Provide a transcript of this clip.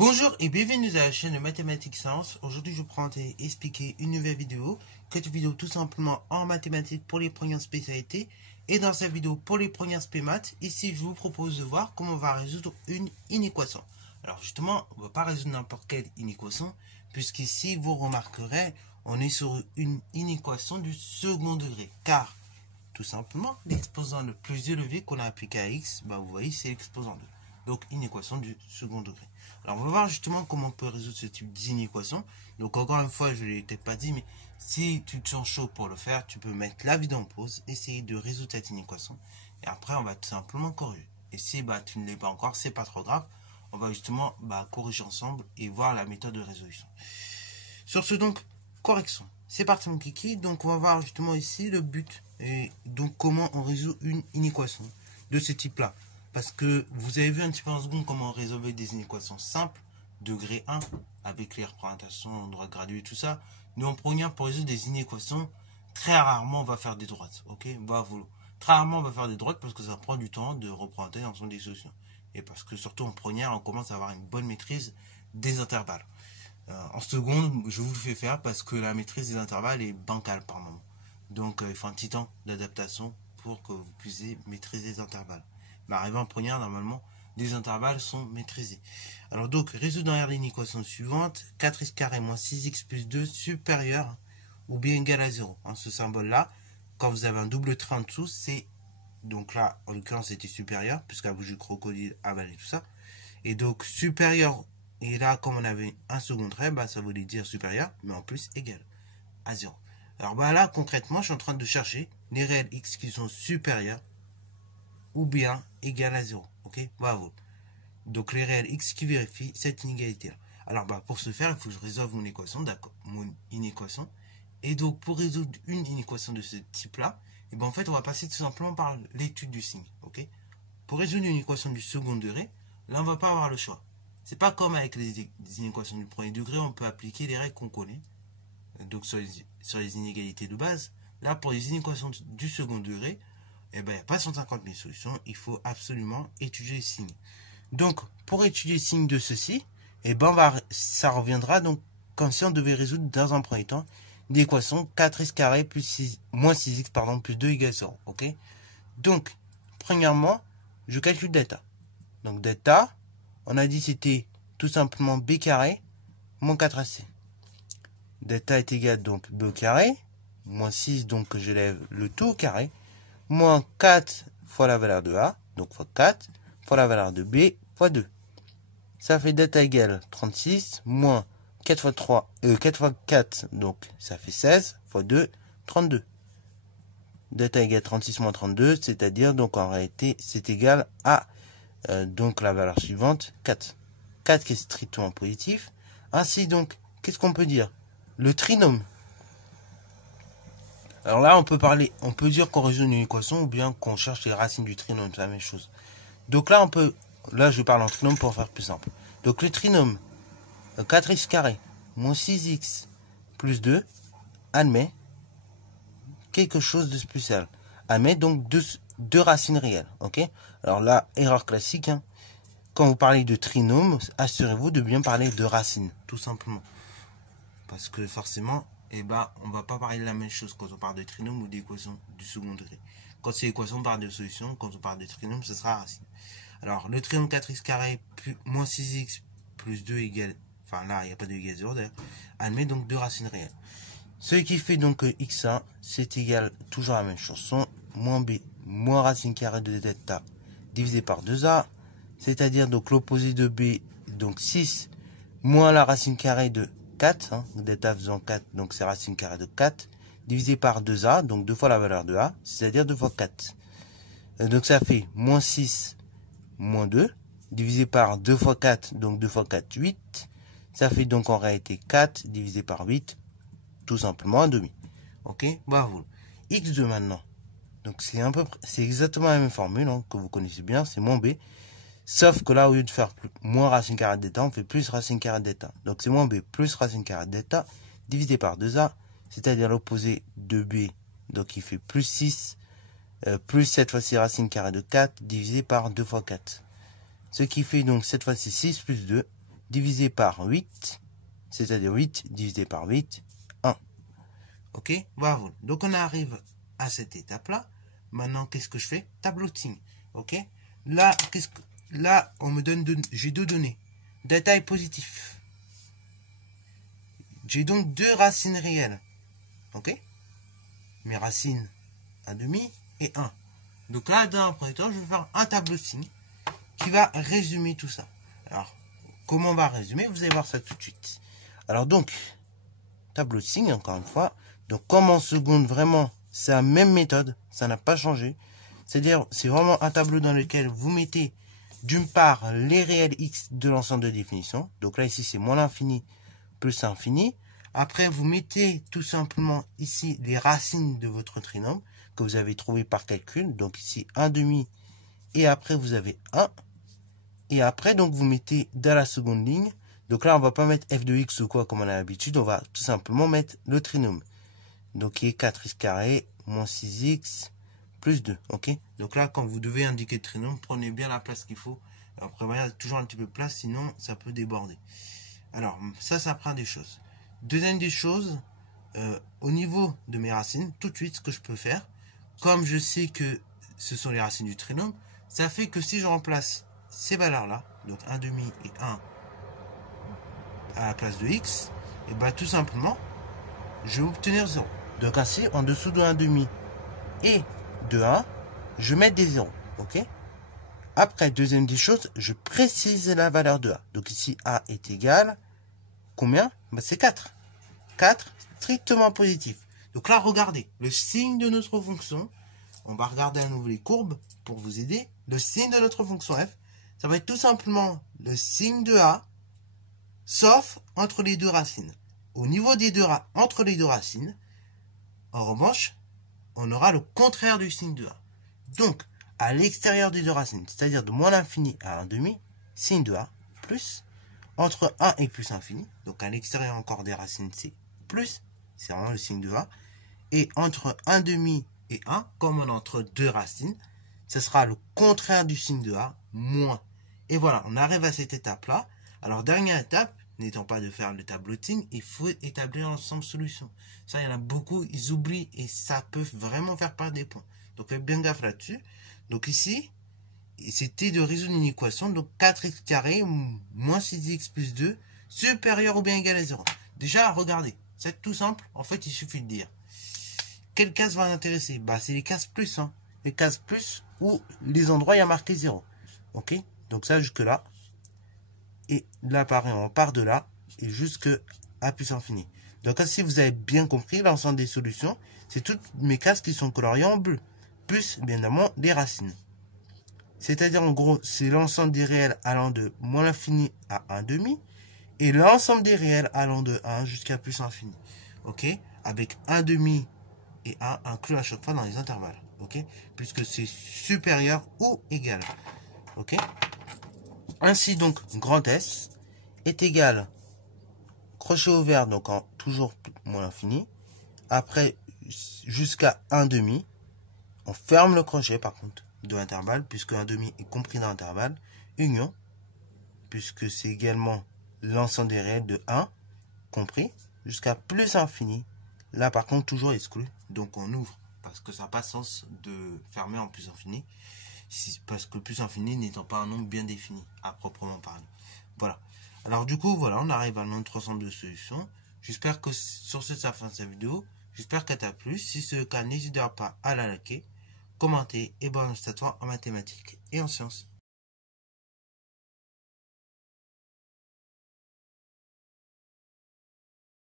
Bonjour et bienvenue à la chaîne de Mathématiques Science. Aujourd'hui, je vais prendre et expliquer une nouvelle vidéo. Cette vidéo tout simplement en mathématiques pour les premières spécialités. Et dans cette vidéo pour les premières spé maths, ici je vous propose de voir comment on va résoudre une inéquation. Alors justement, on ne va pas résoudre n'importe quelle inéquation, puisqu'ici vous remarquerez, on est sur une inéquation du second degré. Car tout simplement, l'exposant le plus élevé qu'on a appliqué à x, vous voyez, c'est l'exposant 2. Donc, inéquation du second degré. Alors, on va voir justement comment on peut résoudre ce type d'inéquation. Donc, encore une fois, je ne l'ai peut-être pas dit, mais si tu te sens chaud pour le faire, tu peux mettre la vidéo en pause, essayer de résoudre cette inéquation. Et après, on va tout simplement corriger. Et si tu ne l'es pas encore, c'est pas trop grave. On va justement corriger ensemble et voir la méthode de résolution. Sur ce, donc, correction. C'est parti, mon kiki. Donc, on va voir justement ici le but. Et donc, comment on résout une inéquation de ce type-là. Parce que vous avez vu un petit peu en seconde comment on résolvait des inéquations simples, degré 1, avec les représentations, droite graduée, tout ça. Nous, en première, pour résoudre des inéquations, très rarement on va faire des droites. Ok, très rarement on va faire des droites parce que ça prend du temps de représenter l'ensemble des solutions. Et parce que surtout en première, on commence à avoir une bonne maîtrise des intervalles. En seconde, je vous le fais faire parce que la maîtrise des intervalles est bancale par moment. Donc, il faut un petit temps d'adaptation pour que vous puissiez maîtriser les intervalles. Mais arrivé en première, normalement, les intervalles sont maîtrisés. Alors donc, résoudre derrière l'inéquation suivante, 4x carré moins 6x plus 2 supérieur ou bien égal à 0. Ce symbole-là, quand vous avez un double trait en dessous, c'est, donc là, en l'occurrence, c'était supérieur, puisqu'à bouger crocodile, avalé, tout ça. Et donc, supérieur, et là, comme on avait un second trait, ça voulait dire supérieur, mais en plus égal à 0. Alors là, concrètement, je suis en train de chercher les réels x qui sont supérieurs ou bien égal à 0. Ok, bravo. Donc les réels x qui vérifient cette inégalité-là. Alors pour ce faire, il faut que je résolve mon équation, d'accord, mon inéquation. Et donc pour résoudre une inéquation de ce type-là, en fait, on va passer tout simplement par l'étude du signe. Ok. Pour résoudre une équation du second degré, là, on va pas avoir le choix. C'est pas comme avec les inéquations du premier degré, on peut appliquer les règles qu'on connaît. Donc sur les inégalités de base. Là, pour les inéquations du second degré, il n'y a pas 150 000 solutions, il faut absolument étudier les signes. Donc, pour étudier les signes de ceci, ça reviendra donc comme si on devait résoudre dans un premier temps l'équation 4x carré moins 6x plus 2 égale 0. Ok. Donc, premièrement, je calcule delta. Donc, delta, on a dit c'était tout simplement b carré moins 4ac. Delta est égal donc b au carré, moins 6, donc je lève le tout au carré, moins 4 fois la valeur de A, donc fois 4, fois la valeur de B, fois 2. Ça fait delta égale 36, moins 4 fois 3, 4 fois 4, donc ça fait 16, fois 2, 32. Delta égale 36 moins 32, c'est-à-dire, donc en réalité, c'est égal à, donc la valeur suivante, 4. 4 qui est strictement positif. Ainsi donc, qu'est-ce qu'on peut dire? Le trinôme. Alors là, on peut dire qu'on résout une équation ou bien qu'on cherche les racines du trinôme, c'est la même chose. Donc là, je parle en trinôme pour faire plus simple. Donc le trinôme 4x carré moins 6x plus 2 admet quelque chose de spécial. Admet donc deux racines réelles. Ok. Alors là, erreur classique. Quand vous parlez de trinôme, assurez-vous de bien parler de racines, tout simplement. Parce que forcément, on ne va pas parler de la même chose quand on parle de trinôme ou d'équation du second degré. Quand c'est équation, on parle de solution. Quand on parle de trinôme, ce sera racine. Alors, le trinôme 4x carré moins 6x plus 2 égale, enfin là, il n'y a pas de égal 0 d'ailleurs, admet donc deux racines réelles. Ce qui fait donc que x1, c'est égal toujours à la même chanson, moins b, moins racine carrée de delta, divisé par 2a, c'est-à-dire donc l'opposé de b, donc 6, moins la racine carrée de 4, delta faisant 4, donc c'est racine carrée de 4, divisé par 2a, donc 2 fois la valeur de a, c'est-à-dire 2 fois 4. Donc ça fait moins 6, moins 2, divisé par 2 fois 4, donc 2 fois 4, 8. Ça fait donc en réalité 4 divisé par 8, tout simplement un demi. Ok, bravo. X2 maintenant. Donc c'est exactement la même formule que vous connaissez bien, c'est moins b. Sauf que là, au lieu de faire moins racine carrée de delta, on fait plus racine carrée de delta. Donc c'est moins b plus racine carrée de delta, divisé par 2a, c'est-à-dire l'opposé de b, donc il fait plus 6, plus cette fois-ci racine carrée de 4, divisé par 2 fois 4. Ce qui fait donc cette fois-ci 6 plus 2, divisé par 8, c'est-à-dire 8 divisé par 8, 1. Ok, bravo. Donc on arrive à cette étape-là. Maintenant, qu'est-ce que je fais? Tableau de signes. Ok, là, là, on me donne j'ai deux données. Data est positif. J'ai donc deux racines réelles. Ok, mes racines 1,5 et 1. Donc là, dans un premier temps, je vais faire un tableau de signes qui va résumer tout ça. Alors, comment on va résumer? Vous allez voir ça tout de suite. Alors donc, tableau de signes, encore une fois. Donc comme en seconde, vraiment, c'est la même méthode. Ça n'a pas changé. C'est-à-dire, c'est vraiment un tableau dans lequel vous mettez, d'une part, les réels x de l'ensemble de définition. Donc là, ici, c'est moins l'infini plus l'infini. Après, vous mettez tout simplement ici les racines de votre trinôme que vous avez trouvé par calcul. Donc ici, 1,5. Et après, vous avez 1. Et après, donc, vous mettez dans la seconde ligne. Donc là, on va pas mettre f de x ou quoi comme on a l'habitude. On va tout simplement mettre le trinôme. Donc, qui est 4x carré moins 6x plus 2. Ok. Donc là, quand vous devez indiquer le trinôme, prenez bien la place qu'il faut. Après, voilà, toujours un petit peu de place, sinon ça peut déborder. Alors, ça prend des choses. Deuxième des choses, au niveau de mes racines, tout de suite, ce que je peux faire, comme je sais que ce sont les racines du trinôme, ça fait que si je remplace ces valeurs-là, donc 1,5 et 1 à la place de x, et bien tout simplement, je vais obtenir 0. Donc ainsi, en dessous de 1,5 et de 1, je mets des 0. Ok. Après, deuxième des choses, je précise la valeur de a. Donc ici, a est égal, combien? Ben, c'est 4. 4, strictement positif. Donc là, regardez, le signe de notre fonction, on va regarder à nouveau les courbes pour vous aider. Le signe de notre fonction f, ça va être tout simplement le signe de a, sauf entre les deux racines. Au niveau des entre les deux racines, en revanche, on aura le contraire du signe de a. Donc, à l'extérieur des deux racines, c'est-à-dire de moins l'infini à 1,5, signe de a, plus, entre 1 et plus infini, donc à l'extérieur encore des racines, c'est plus, c'est vraiment le signe de a, et entre 1,5 et 1, comme on est entre deux racines, ce sera le contraire du signe de a, moins. Et voilà, on arrive à cette étape-là. Alors, dernière étape, n'étant pas de faire le tableau de signes, il faut établir l'ensemble solution. Ça, il y en a beaucoup, ils oublient et ça peut vraiment faire perdre des points. Donc, faites bien gaffe là-dessus. Donc ici, c'était de résoudre une équation, donc 4x carré moins 6x plus 2 supérieur ou bien égal à 0. Déjà, regardez, c'est tout simple. En fait, il suffit de dire. Quelle case va intéresser? Bah, c'est les cases plus. Hein. Les cases plus où les endroits, il y a marqué 0. Ok? Donc ça, jusque-là. Et là, pareil, on part de là et jusque à plus infini. Donc ainsi, vous avez bien compris l'ensemble des solutions. C'est toutes mes cases qui sont coloriées en bleu. Plus, bien évidemment, les racines. C'est-à-dire, en gros, c'est l'ensemble des réels allant de moins l'infini à 1,5 et l'ensemble des réels allant de 1 jusqu'à plus infini. Ok? Avec 1,5 et 1 inclus à chaque fois dans les intervalles. Ok? Puisque c'est supérieur ou égal. Ok? Ainsi, donc, grand S est égal, crochet ouvert, donc en toujours moins l'infini. Après, jusqu'à 1,5. On ferme le crochet, par contre, de l'intervalle, puisque 1,5 est compris dans l'intervalle. Union, puisque c'est également l'ensemble des réels de 1, compris, jusqu'à plus infini. Là, par contre, toujours exclu. Donc, on ouvre, parce que ça n'a pas de sens de fermer en plus infini. Parce que plus infini n'étant pas un nombre bien défini, à proprement parler. Voilà. Alors, du coup, voilà, on arrive à notre ensemble de solutions. J'espère que sur ce, c'est la fin de cette vidéo. J'espère qu'elle t'a plu. Si c'est le cas, n'hésite pas à la liker, commenter et bonne à toi en mathématiques et en sciences.